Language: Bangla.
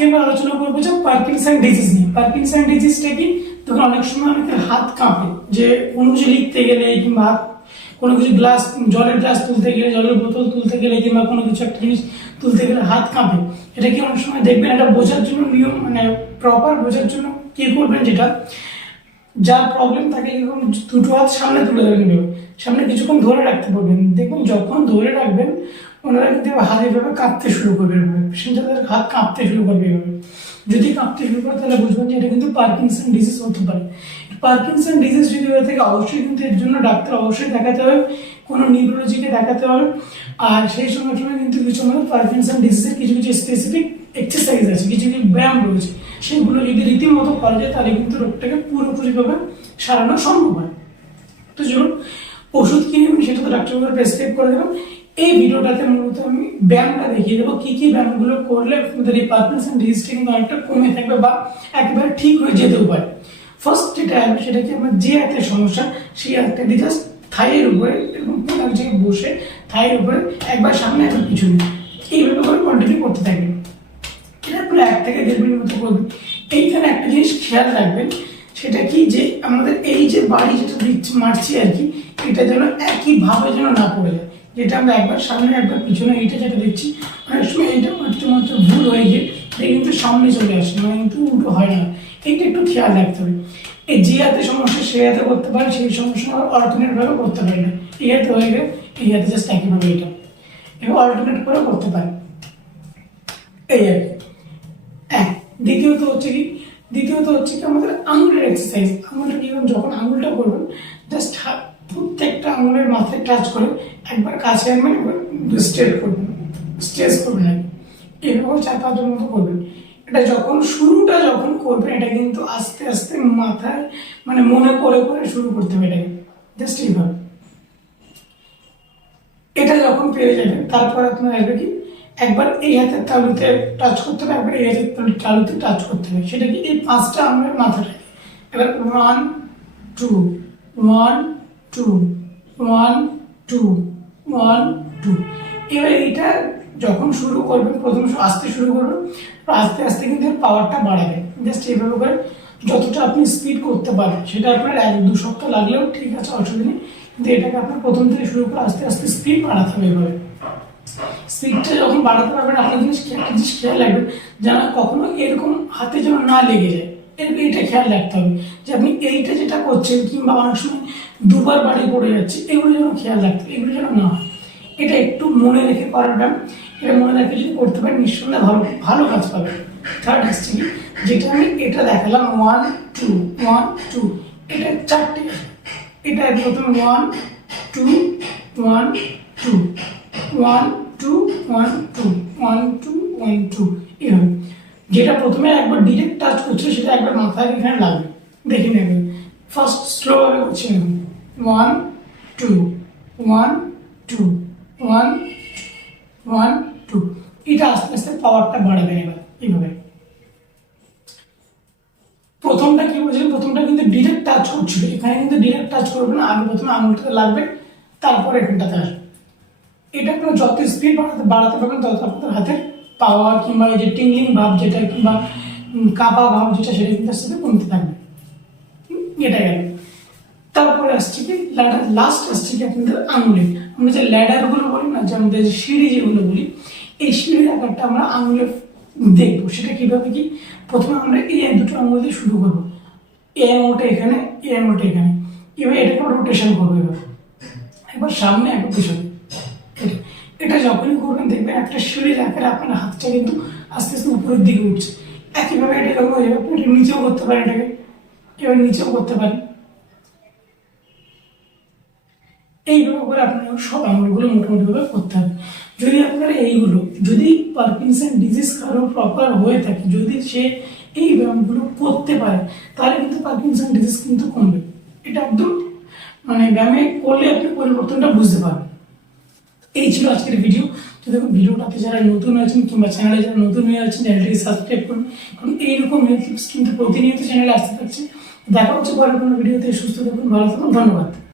আজকে আমরা আলোচনা করবো যে পার্কিনসন ডিজিজ নিয়ে। পার্কিনসন ডিজিজটা কি? তখন অনেক সময় আমাদের হাত কাঁপে, যে কোনো কিছু লিখতে গেলে কিংবা কোনো কিছু গ্লাস, জলের গ্লাস তুলতে গেলে, জলের বোতল তুলতে গেলে কিংবা কোনো কিছু একটা জিনিস তুলতে গেলে হাত কাঁপে। এটা কি অনেক সময় দেখবেন, এটা বোঝার জন্য নিয়ম, মানে প্রপার বোঝার জন্য কি করবেন, যেটা যার প্রবলেম তাকে এরকম দুটো হাত সামনে তুলে দেবেন, সামনে কিছুক্ষণ ধরে রাখতে পারবেন। দেখুন যখন ধরে রাখবেন ওনারা কিন্তু হাত এভাবে কাঁপতে শুরু করবে, পেশেন্টদের হাত কাঁপতে শুরু করবে এভাবে। যদি কাঁপতে শুরু করে তাহলে বুঝবেন যে এটা কিন্তু পার্কিনসন ডিজিজ হতে পারে। পার্কিনসন ডিজিজ যদি হয়ে থাকে অবশ্যই কিন্তু এর জন্য ডাক্তার অবশ্যই দেখাতে হবে, কোনো নিউরোলজিকে দেখাতে হবে। আর সেই সঙ্গে সঙ্গে কিন্তু কিছু আমাদের পার্কিনসন ডিজিজের কিছু কিছু স্পেসিফিক এক্সারসাইজ আছে, কিছু কিছু ব্যায়াম রয়েছে, সেগুলো যদি রীতিমতো করা যায় তাহলে কিন্তু রোগটাকে পুরোপুরিভাবে সারানো সম্ভব হয়। তো চলুন, ওষুধ কিনে আমি সেটা তো ডাক্তারবাবু প্রেসক্রাইব করে দেবেন। এই ভিডিওটাতে মূলত আমি ব্যায়ামটা দেখিয়ে দেবো, কী কী ব্যায়ামগুলো করলে আপনাদের এই পার্কিনসন ডিজিজটা কিন্তু অনেকটা কমে থাকবে বা একেবারে ঠিক হয়ে যেতেও পারে। ফার্স্ট যেটা হবে সেটা কি, আমার যে হাতের সমস্যা সেই হাতটা দিয়ে জাস্ট থাইয়ের উপরে এরকম কোনো এক জায়গায় বসে থাইয়ের উপরে একবার সামনে একবার পিছনে এইভাবে করে কন্টিনিউ করতে থাকবেন। এটা আপনারা 1 থেকে 1.5 মিনিট মতো করবেন। এইখানে একটা জিনিস খেয়াল রাখবেন, সেটা কি, যে আমাদের এই যে বাড়ি যেটা মারছি আর কি, এটা যেন একইভাবে যেন না পড়ে যায়। যেটা আমরা একবার সামনে একবার পিছনে এইটা যেটা দেখছি, অনেক সময় এইটা মাত্র ভুল হয়ে গিয়ে এটা কিন্তু সামনে চলে আসে, মানে কিন্তু উল্টো হয় না। এইটা একটু খেয়াল রাখতে হবে। এই যে হাতে সমস্যা সেই হাতে করতে পারে, সেই সমস্যা আবার অল্টারনেট ভাবে করতে পারে না। এই হাতে হয়ে গেলে এই হাতে জাস্ট একইভাবে এটা এবার অল্টারনেট করে করতে পারে, এই আর কি। দ্বিতীয়ত হচ্ছে কি আমাদের আঙুলের এক্সারসাইজ। আঙুলটা কি, যখন আঙুলটা করবেন জাস্ট প্রত্যেকটা আঙুলের মাথায় টাচ করে একবার কাছে আনবেন, একবার স্ট্রেচ করবেন এইভাবে 4-5 বার মতো করবেন। এটা শুরুটা যখন করবেন এটা কিন্তু আস্তে আস্তে মাথায় মানে মনে করে করে শুরু করতে হবে এটাকে, জাস্ট এইভাবে। এটা যখন পেরে যাবেন তারপর আপনার আসবে কি, একবার এই হাতের তালুতে টাচ করতে হবে, একবার এই হাতের তালুতে টাচ করতে হবে। সেটা কি, এই 5টা আঙুলের মাথাটাকে এবার 1 2 1 2 1 2 1 2। এবার এইটা যখন শুরু করবেন, প্রথম আস্তে শুরু করবেন, আস্তে আস্তে কিন্তু এর পাওয়ারটা বাড়াবে। জাস্ট এইভাবে করে যতটা আপনি স্পিড করতে পারেন, সেটা আপনার 1-2 সপ্তাহ লাগলেও ঠিক আছে, অসুবিধা নেই। কিন্তু এটাকে আপনার প্রথম থেকে শুরু করে আস্তে আস্তে স্পিড বাড়াতে হবে। এভাবে স্পিডটা যখন বাড়াতে পারবেন, আপনার একটা জিনিস খেয়াল রাখবেন, যেন কখনো এরকম হাতে যেন না লেগে যায়। এইটা খেয়াল রাখতে হবে যে আপনি এইটা যেটা করছেন, কিংবা অনেক সময় 2বার বাড়ি পড়ে যাচ্ছে, এগুলো যেন খেয়াল রাখতে হবে, এগুলো যেন না হয়। এটা একটু মনে রেখে করার ব্যায়াম। এটা মনে রেখে যদি করতে পারেন নিঃসন্দেহে ভালো কাজ পাবেন। থার্ড আসছে কি, যেটা আমি এটা দেখালাম 1 2 1 2, এটা 4টে। এটা প্রথমে 1 2 1 2 1 2 1 2 1 2 1 2 এভাবে। যেটা প্রথমে একবার ডিরেক্ট টাচ করছে সেটা একবার মাথায় এখানে লাগবে, দেখে নেবেন। ফার্স্ট স্লো ভাবে করছি 1 2 1 2 1 1 2। এটা আস্তে আস্তে পাওয়ারটা বাড়াবে এবার এইভাবে। প্রথমটা কি বলছিলেন, প্রথমটা কিন্তু ডিরেক্ট টাচ করছিল, এখানে কিন্তু ডিরেক্ট টাচ করবে না, আগে প্রথমে আঙুলটাতে লাগবে, তারপর এখানটাতে আসবে। এটা আপনার যত স্পিড বাড়াতে পারবেন তত আপনার হাতের পাওয়ার কিংবা এই যে টিংলিং ভাব যেটা, কিংবা কাঁপা ভাব যেটা, সেটা কিন্তু আস্তে আস্তে কমতে থাকবে। এটা গেল। তারপরে আসছে কি, লাস্ট আসছে কি আপনাদের আঙুলে। আমরা যে ল্যাডারগুলো বলি না, যে আমাদের সিঁড়ি যেগুলো বলি, এই সিঁড়ির আকারটা আমরা আঙুলে দেখবো। সেটা কিভাবে কি, প্রথমে আমরা এই 2টো আঙুল দিয়ে শুরু করবো, এই আঙুলটা এখানে, এই আঙুলটা এখানে, এবার এটাকে রোটেশন করবো একবার সামনে একবার পিছনে। এটা যখনই করবেন দেখবেন একটা সিঁড়ির আকারে আপনার হাতটা কিন্তু আস্তে আস্তে উপরের দিকে উঠছে। একইভাবে এটা যখন হয়ে যাবে, আপনি নিচেও করতে পারেন, এটাকে এবার নিচেও করতে পারেন। এইভাবে করে আপনার সব আঙুলগুলো মোটামুটিভাবে করতে হবে। যদি আপনার এইগুলো, যদি পার্কিনসন ডিজিজ কারো প্রপার হয়ে থাকে, যদি সে এই ব্যায়ামগুলো করতে পারে, তাহলে কিন্তু পার্কিনসন ডিজিজ কিন্তু কমবে। এটা একদম মানে ব্যায়ামে করলে আপনি পরিবর্তনটা বুঝতে পারবেন। এই ছিল আজকের ভিডিও। তো দেখুন, ভিডিওটাতে যারা নতুন আছেন কিংবা চ্যানেলে যারা নতুন হয়ে আছেন, চ্যানেলটিকে সাবস্ক্রাইব করুন, কারণ এইরকম হেলথ টিপস কিন্তু প্রতিনিয়ত চ্যানেলে আসতে থাকছে। দেখা হচ্ছে পরের কোনো ভিডিওতে। সুস্থ থাকুন, ভালো থাকুন, ধন্যবাদ।